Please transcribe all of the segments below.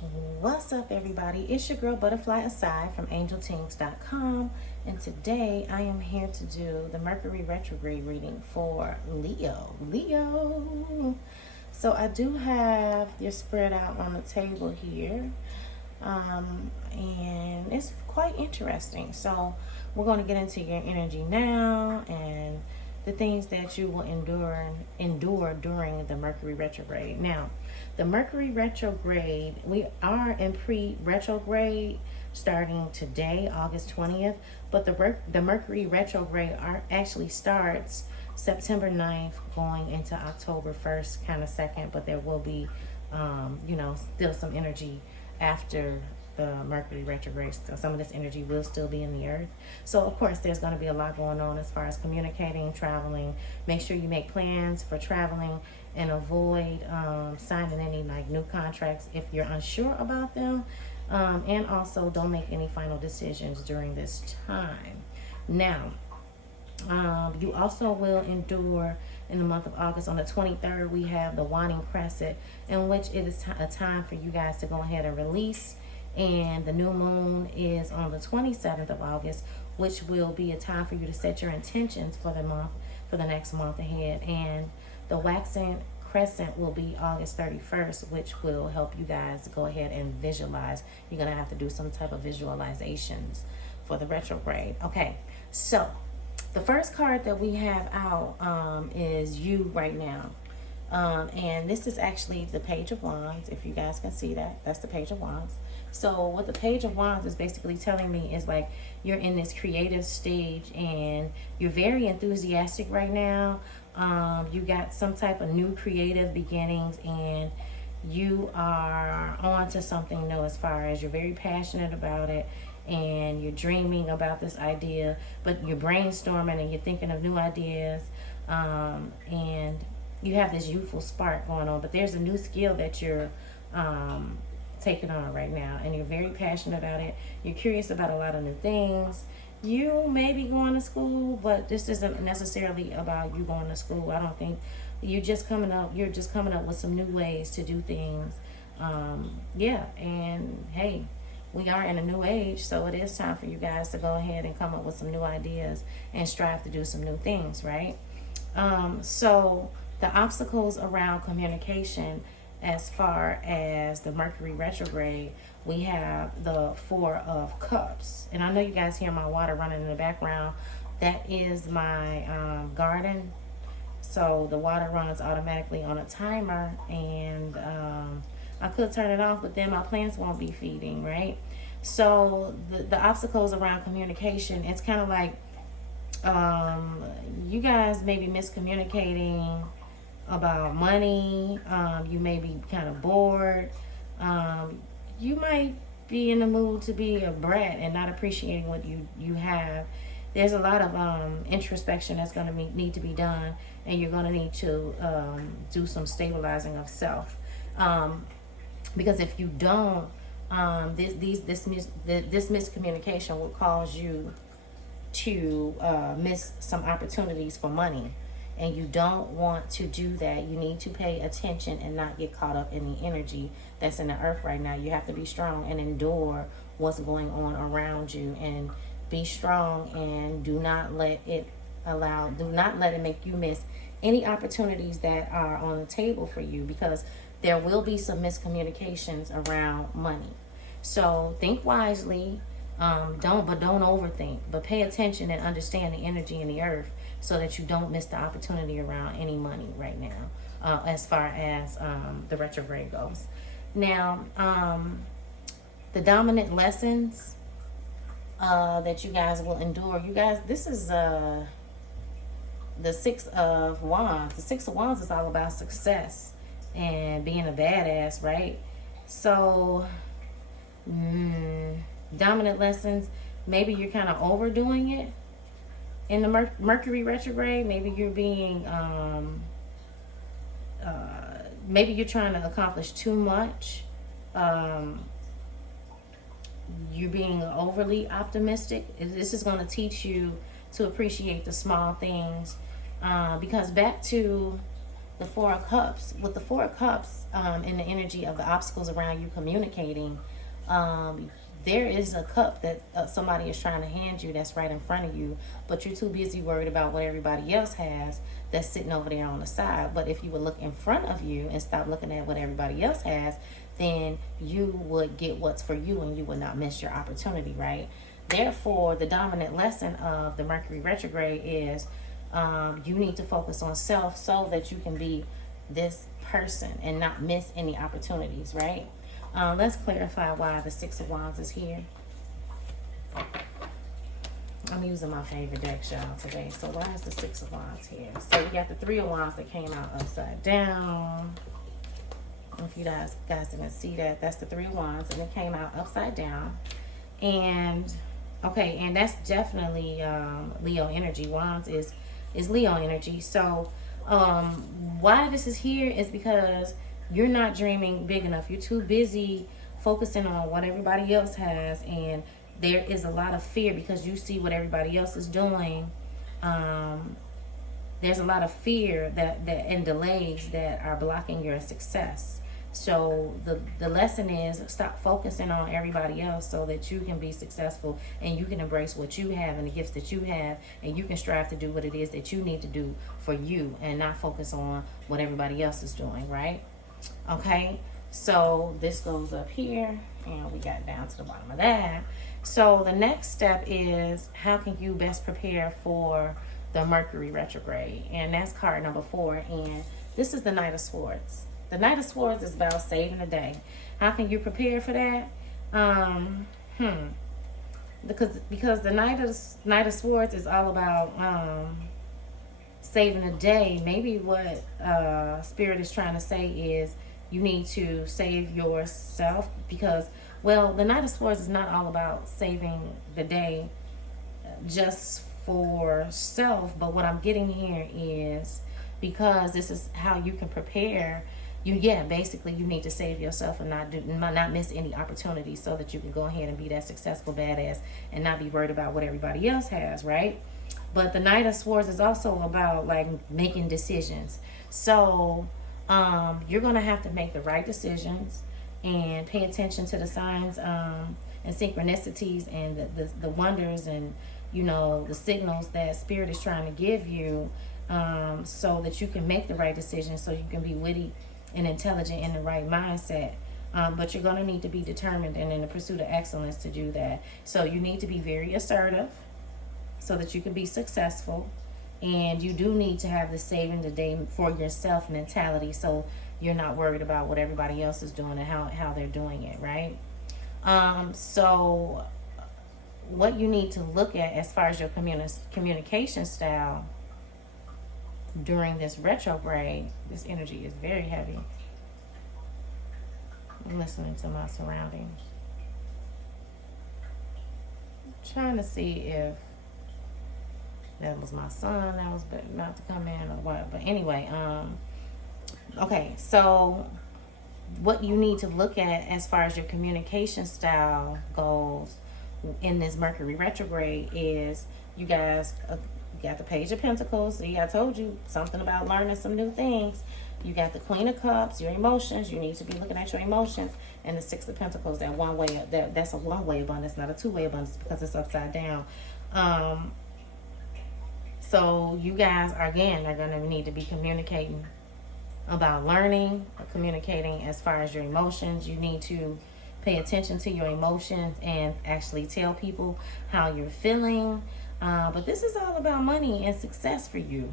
What's up, everybody? It's your girl Butterfly Aside from angelteams.com, and today I am here to do the Mercury Retrograde reading for Leo. So I do have your spread out on the table here, and it's quite interesting. So we're going to get into your energy now and the things that you will endure during the Mercury retrograde. Now, the Mercury retrograde, we are in pre-retrograde starting today, August 20th, but the Mercury retrograde actually starts September 9th going into October 1st, kind of second, but there will be, still some energy after the Mercury retrograde. So some of this energy will still be in the earth. So of course there's going to be a lot going on as far as communicating, traveling. Make sure you make plans for traveling and avoid signing any new contracts if you're unsure about them. And also don't make any final decisions during this time. Now, you also will endure in the month of August. On the 23rd, we have the waning crescent, in which it is a time for you guys to go ahead and release. And the new moon is on the 27th of August, which will be a time for you to set your intentions for the next month ahead. And the waxing crescent will be August 31st, which will help you guys go ahead and visualize. You're going to have to do some type of visualizations for the retrograde. Okay, so the first card that we have out is you right now. And this is actually the Page of Wands. If you guys can see that, that's the Page of Wands. So what the Page of Wands is basically telling me is like you're in this creative stage and you're very enthusiastic right now. You got some type of new creative beginnings and you are on to something new as far as you're very passionate about it and you're dreaming about this idea, but you're brainstorming and you're thinking of new ideas, and you have this youthful spark going on, but there's a new skill that you're taking on right now and you're very passionate about it. You're curious about a lot of new things. You may be going to school, but this isn't necessarily about you going to school. I don't think you're just coming up with some new ways to do things. And hey, we are in a new age, so it is time for you guys to go ahead and come up with some new ideas and strive to do some new things, right? So the obstacles around communication as far as the Mercury retrograde, we have the Four of Cups. And I know you guys hear my water running in the background. That is my garden. So the water runs automatically on a timer, and I could turn it off, but then my plants won't be feeding, right? So the obstacles around communication, it's kind of like you guys may be miscommunicating about money. You may be kind of bored. You might be in the mood to be a brat and not appreciating what you have. There's a lot of introspection that's going to need to be done, and you're going to need to do some stabilizing of self. Because if you don't, this miscommunication will cause you to miss some opportunities for money. And you don't want to do that. You need to pay attention and not get caught up in the energy that's in the earth right now. You have to be strong and endure what's going on around you, and be strong, and do not let it make you miss any opportunities that are on the table for you, because there will be some miscommunications around money. So think wisely. Don't overthink, but pay attention and understand the energy in the earth, so that you don't miss the opportunity around any money right now, as far as the retrograde goes. Now, the dominant lessons that you guys will endure. You guys, this is the Six of Wands. The Six of Wands is all about success and being a badass, right? So, dominant lessons, maybe you're kind of overdoing it in the Mercury retrograde. Maybe you're being maybe you're trying to accomplish too much. You're being overly optimistic. This is going to teach you to appreciate the small things, because back to the Four of Cups. With the Four of Cups, in the energy of the obstacles around you communicating, there is a cup that somebody is trying to hand you that's right in front of you, but you're too busy worried about what everybody else has that's sitting over there on the side. But if you would look in front of you and stop looking at what everybody else has, then you would get what's for you and you would not miss your opportunity, right? Therefore, the dominant lesson of the Mercury retrograde is you need to focus on self so that you can be this person and not miss any opportunities, right? Let's clarify why the Six of Wands is here. I'm using my favorite deck, y'all, today. So why is the Six of Wands here? So we got the Three of Wands that came out upside down. If you guys didn't see that, that's the Three of Wands, and it came out upside down. And okay, and that's definitely Leo energy. Wands is Leo energy. So why this is here is because you're not dreaming big enough. You're too busy focusing on what everybody else has, and there is a lot of fear because you see what everybody else is doing. There's a lot of fear that and delays that are blocking your success. So the lesson is stop focusing on everybody else so that you can be successful and you can embrace what you have and the gifts that you have, and you can strive to do what it is that you need to do for you and not focus on what everybody else is doing, right? Okay, so this goes up here and we got down to the bottom of that. So the next step is how can you best prepare for the Mercury retrograde, and that's card number 4, and this is the Knight of Swords. The Knight of Swords is about saving the day. How can you prepare for that? Because the Knight of Swords is all about saving the day. Maybe what Spirit is trying to say is you need to save yourself, because, well, the Knight of Swords is not all about saving the day just for self, but what I'm getting here is because this is how you can prepare. Basically you need to save yourself and not miss any opportunities so that you can go ahead and be that successful badass and not be worried about what everybody else has, right? But the Knight of Swords is also about like making decisions. So you're going to have to make the right decisions and pay attention to the signs and synchronicities and the wonders and, you know, the signals that Spirit is trying to give you, so that you can make the right decisions, so you can be witty and intelligent in the right mindset. But you're going to need to be determined and in the pursuit of excellence to do that. So you need to be very assertive so that you can be successful. And you do need to have the saving the day for yourself mentality, so you're not worried about what everybody else is doing and how they're doing it, right? So what you need to look at as far as your communication style during this retrograde, this energy is very heavy. I'm listening to my surroundings. I'm trying to see if that was my son that was about to come in or what. But anyway, okay, so what you need to look at as far as your communication style goes in this Mercury retrograde is you guys got the Page of Pentacles. See, I told you something about learning some new things. You got the Queen of Cups, your emotions. You need to be looking at your emotions. And the Six of Pentacles, that's a one-way abundance, not a two-way abundance because it's upside down. So you guys, again, are going to need to be communicating about learning, communicating as far as your emotions. You need to pay attention to your emotions and actually tell people how you're feeling. But this is all about money and success for you.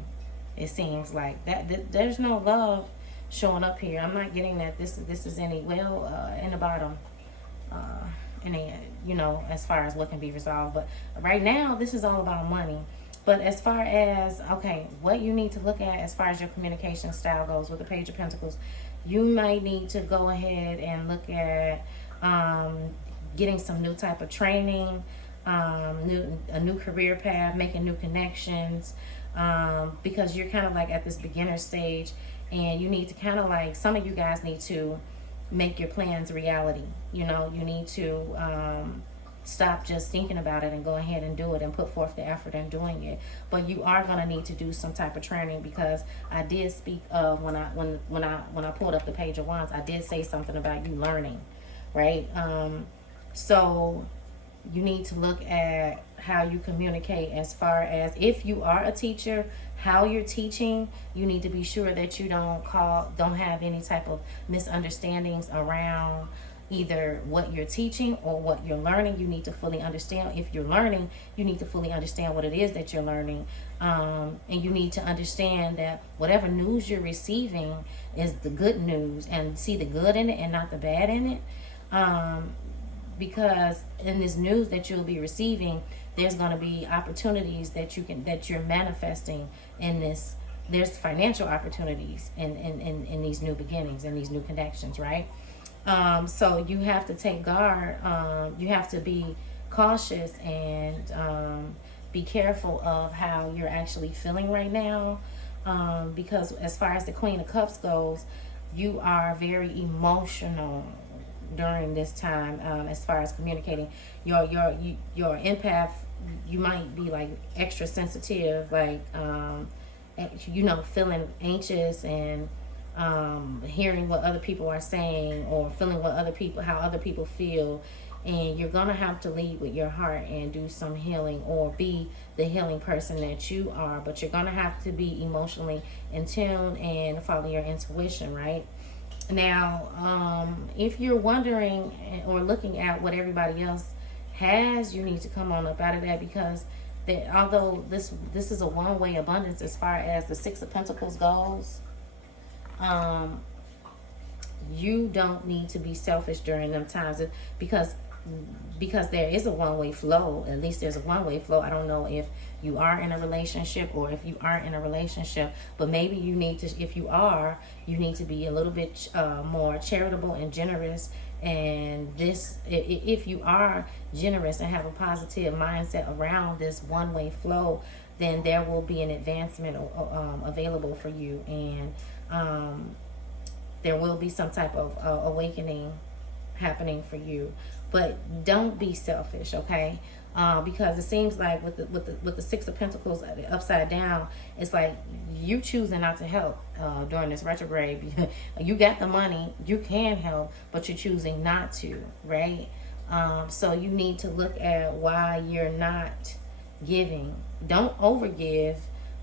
It seems like that there's no love showing up here. I'm not getting that this is any in the bottom, as far as what can be resolved. But right now, this is all about money. But as far as, what you need to look at as far as your communication style goes with the Page of Pentacles, you might need to go ahead and look at getting some new type of training, a new career path, making new connections, because you're kind of like at this beginner stage, and you need to kind of like, some of you guys need to make your plans reality. You know, you need to stop just thinking about it and go ahead and do it and put forth the effort in doing it. But you are going to need to do some type of training, because I did speak of when I pulled up the Page of Wands, I did say something about you learning, right? So you need to look at how you communicate, as far as if you are a teacher, how you're teaching. You need to be sure that you don't have any type of misunderstandings around either what you're teaching or what you're learning. You need to fully understand. If you're learning, you need to fully understand what it is that you're learning. And you need to understand that whatever news you're receiving is the good news, and see the good in it and not the bad in it. Because in this news that you'll be receiving, there's going to be opportunities that you're manifesting in this. There's financial opportunities in these new beginnings and these new connections, right? So you have to take guard. You have to be cautious and be careful of how you're actually feeling right now. Because as far as the Queen of Cups goes, you are very emotional during this time. As far as communicating, your empath, you might be like extra sensitive, like feeling anxious and hearing what other people are saying, or feeling how other people feel. And you're gonna have to lead with your heart and do some healing, or be the healing person that you are. But you're gonna have to be emotionally in tune and follow your intuition, right? Now, if you're wondering or looking at what everybody else has, you need to come on up out of that, because although this is a one-way abundance as far as the Six of Pentacles goes, you don't need to be selfish during them times, because there is a one-way flow. At least there's a one-way flow. I don't know if you are in a relationship or if you aren't in a relationship, but maybe you need to, if you are, you need to be a little bit more charitable and generous. And if you are generous and have a positive mindset around this one-way flow, then there will be an advancement available for you, and there will be some type of awakening happening for you. But don't be selfish, okay? Because it seems like with the Six of Pentacles upside down, it's like you choosing not to help during this retrograde. You got the money, you can help, but you're choosing not to, right? So you need to look at why you're not giving. Don't overgive,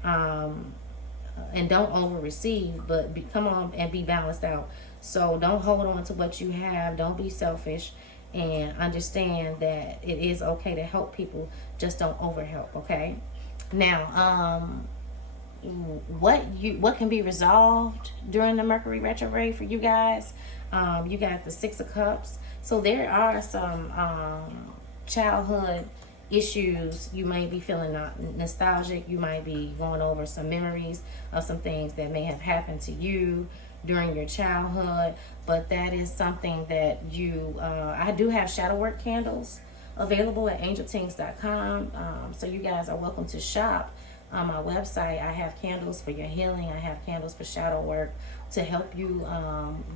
and don't over receive, but come on and be balanced out. So don't hold on to what you have. Don't be selfish, and understand that it is okay to help people. Just don't overhelp, okay? Now, what can be resolved during the Mercury retrograde for you guys? You got the Six of Cups. So there are some childhood issues. You might be feeling nostalgic. You might be going over some memories of some things that may have happened to you during your childhood, but that is something that I do have shadow work candles available at angeltings.com. So you guys are welcome to shop on my website. I have candles for your healing. I have candles for shadow work to help you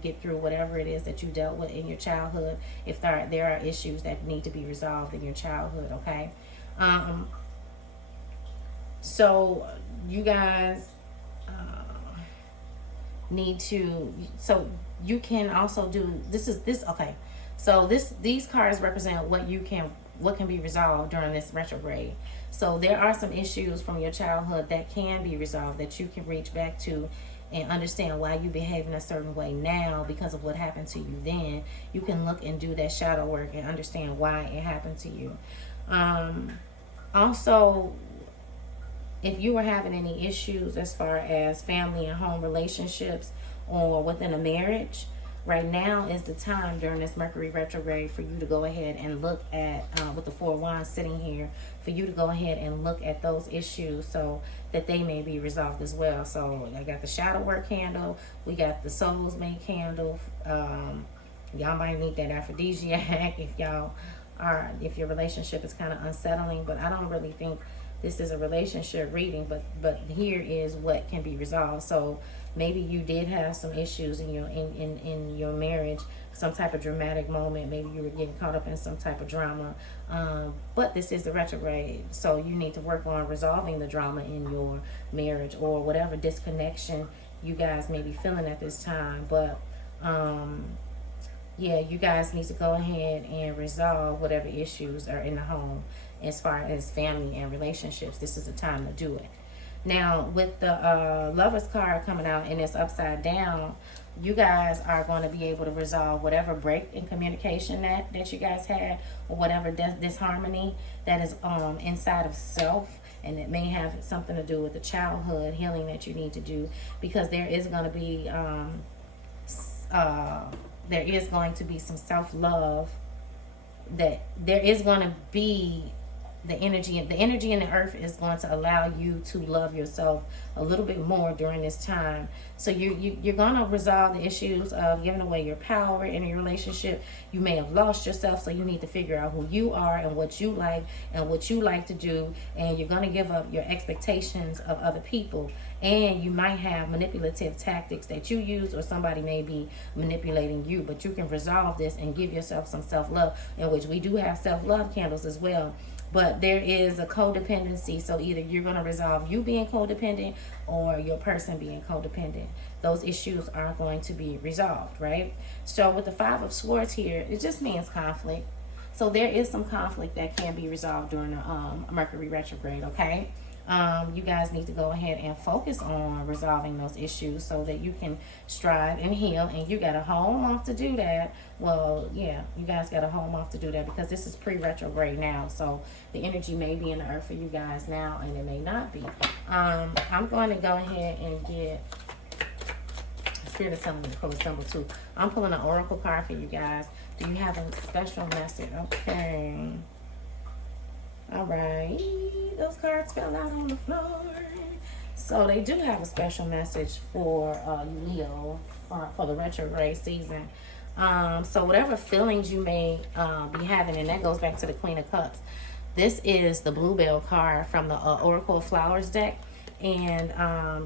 get through whatever it is that you dealt with in your childhood, if there are issues that need to be resolved in your childhood, okay? So you guys need to, so you can also do okay, so these cards represent what can be resolved during this retrograde. So there are some issues from your childhood that can be resolved, that you can reach back to and understand why you behave in a certain way now because of what happened to you then. You can look and do that shadow work and understand why it happened to you. Also, if you were having any issues as far as family and home relationships or within a marriage, right now is the time during this Mercury retrograde for you to go ahead and look at, with the Four of Wands sitting here, for you to go ahead and look at those issues so that they may be resolved as well. So I got the shadow work candle, we got the soul's mate candle. Y'all might need that aphrodisiac if your relationship is kind of unsettling, but I don't really think this is a relationship reading, but here is what can be resolved. So maybe you did have some issues in your marriage, some type of dramatic moment. Maybe you were getting caught up in some type of drama. But this is the retrograde, so you need to work on resolving the drama in your marriage or whatever disconnection you guys may be feeling at this time. But yeah, you guys need to go ahead and resolve whatever issues are in the home as far as family and relationships. This is the time to do it. Now, with the Lovers card coming out and it's upside down, you guys are going to be able to resolve whatever break in communication that you guys had, or whatever disharmony that is inside of self. And it may have something to do with the childhood healing that you need to do, because there is going to be some self-love, that there is going to be the energy in the earth is going to allow you to love yourself a little bit more during this time. So you're going to resolve the issues of giving away your power in your relationship. You may have lost yourself, so you need to figure out who you are and what you like to do, and you're going to give up your expectations of other people. And you might have manipulative tactics that you use, or somebody may be manipulating you, but you can resolve this and give yourself some self-love, in which we do have self-love candles as well. But there is a codependency, so either you're going to resolve you being codependent or your person being codependent. Those issues are going to be resolved, right? So with the Five of Swords here, it just means conflict. So there is some conflict that can be resolved during the Mercury retrograde, okay? You guys need to go ahead and focus on resolving those issues so that you can strive and heal. And you got a whole month to do that. Well, yeah, you guys got a whole month to do that, because this is pre-retrograde now. So the energy may be in the earth for you guys now, and it may not be. I'm going to go ahead and get Spirit is telling me to pull a symbol too. I'm pulling an oracle card for you guys. Do you have a special message? Okay. All right, those cards fell out on the floor. So they do have a special message for Leo for the retrograde season. So whatever feelings you may be having, and that goes back to the Queen of Cups. This is the Bluebell card from the Oracle of Flowers deck. And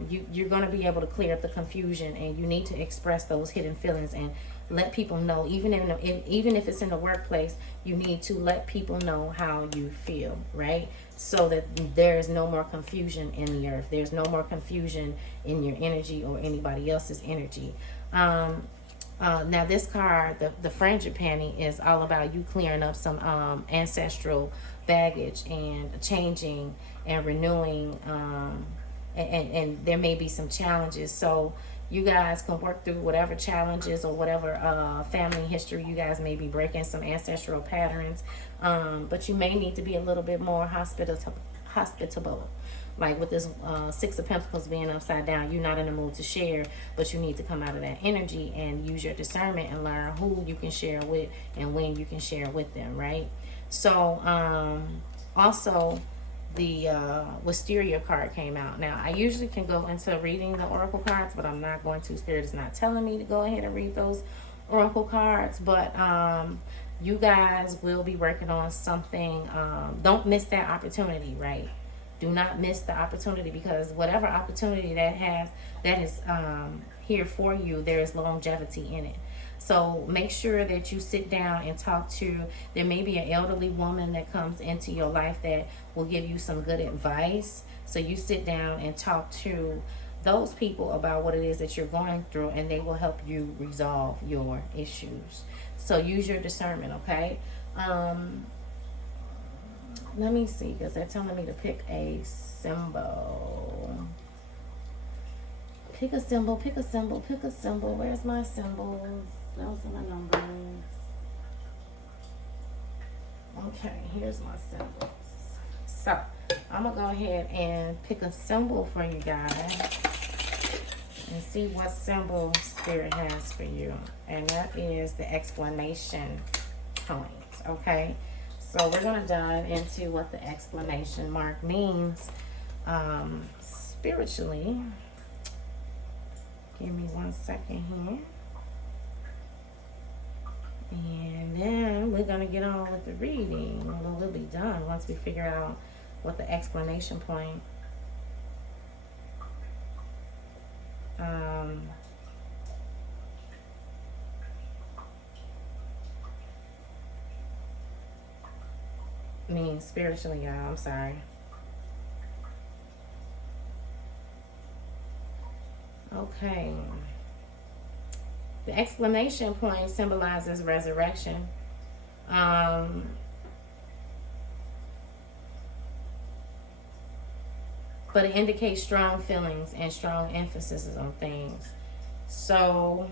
you're going to be able to clear up the confusion, and you need to express those hidden feelings and let people know. Even if it's in the workplace, you need to let people know how you feel, right? So that there's no more confusion in the earth. There's no more confusion in your energy or anybody else's energy. Now this card, the Frangipani, is all about you clearing up some ancestral baggage and changing and renewing, and there may be some challenges. So you guys can work through whatever challenges or whatever family history you guys may be breaking, some ancestral patterns. But you may need to be a little bit more hospitable. Like with this Six of Pentacles being upside down, you're not in the mood to share, but you need to come out of that energy and use your discernment and learn who you can share with and when you can share with them, right? So also the Wisteria card came out. Now I usually can go into reading the oracle cards, but I'm not going to. Spirit is not telling me to go ahead and read those oracle cards, but you guys will be working on something. Don't miss that opportunity, right? Do not miss the opportunity, because whatever opportunity that is here for you, there is longevity in it. So make sure that you sit down and talk to, there may be an elderly woman that comes into your life that will give you some good advice. So you sit down and talk to those people about what it is that you're going through, and they will help you resolve your issues. So use your discernment, okay? Let me see, because they're telling me to pick a symbol. Pick a symbol, pick a symbol, pick a symbol. Where's my symbols? Those are my numbers. Okay, here's my symbols. So, I'm going to go ahead and pick a symbol for you guys and see what symbol Spirit has for you. And that is the exclamation point, okay? So we're going to dive into what the exclamation mark means spiritually. Give me 1 second here. And then we're going to get on with the reading. We'll be done once we figure out with the exclamation point. Means spiritually, y'all. I'm sorry. Okay. The exclamation point symbolizes resurrection. But it indicates strong feelings and strong emphasis on things. So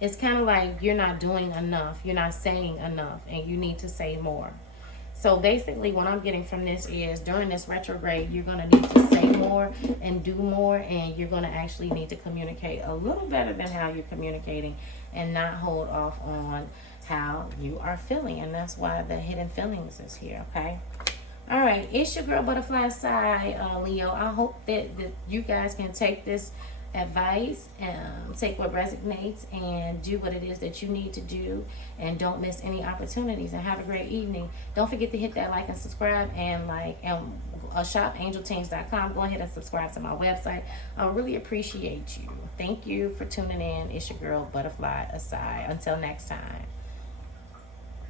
it's kind of like you're not doing enough. You're not saying enough, and you need to say more. So basically what I'm getting from this is during this retrograde, you're going to need to say more and do more, and you're going to actually need to communicate a little better than how you're communicating and not hold off on how you are feeling. And that's why the hidden feelings is here, okay? All right, it's your girl Butterfly Side, Leo. I hope that you guys can take this advice and take what resonates and do what it is that you need to do, and don't miss any opportunities, and have a great evening. Don't forget to hit that like and subscribe, and shop angelteens.com. Go ahead and subscribe to my website. I really appreciate you. Thank you for tuning in. It's your girl Butterfly Aside. Until next time.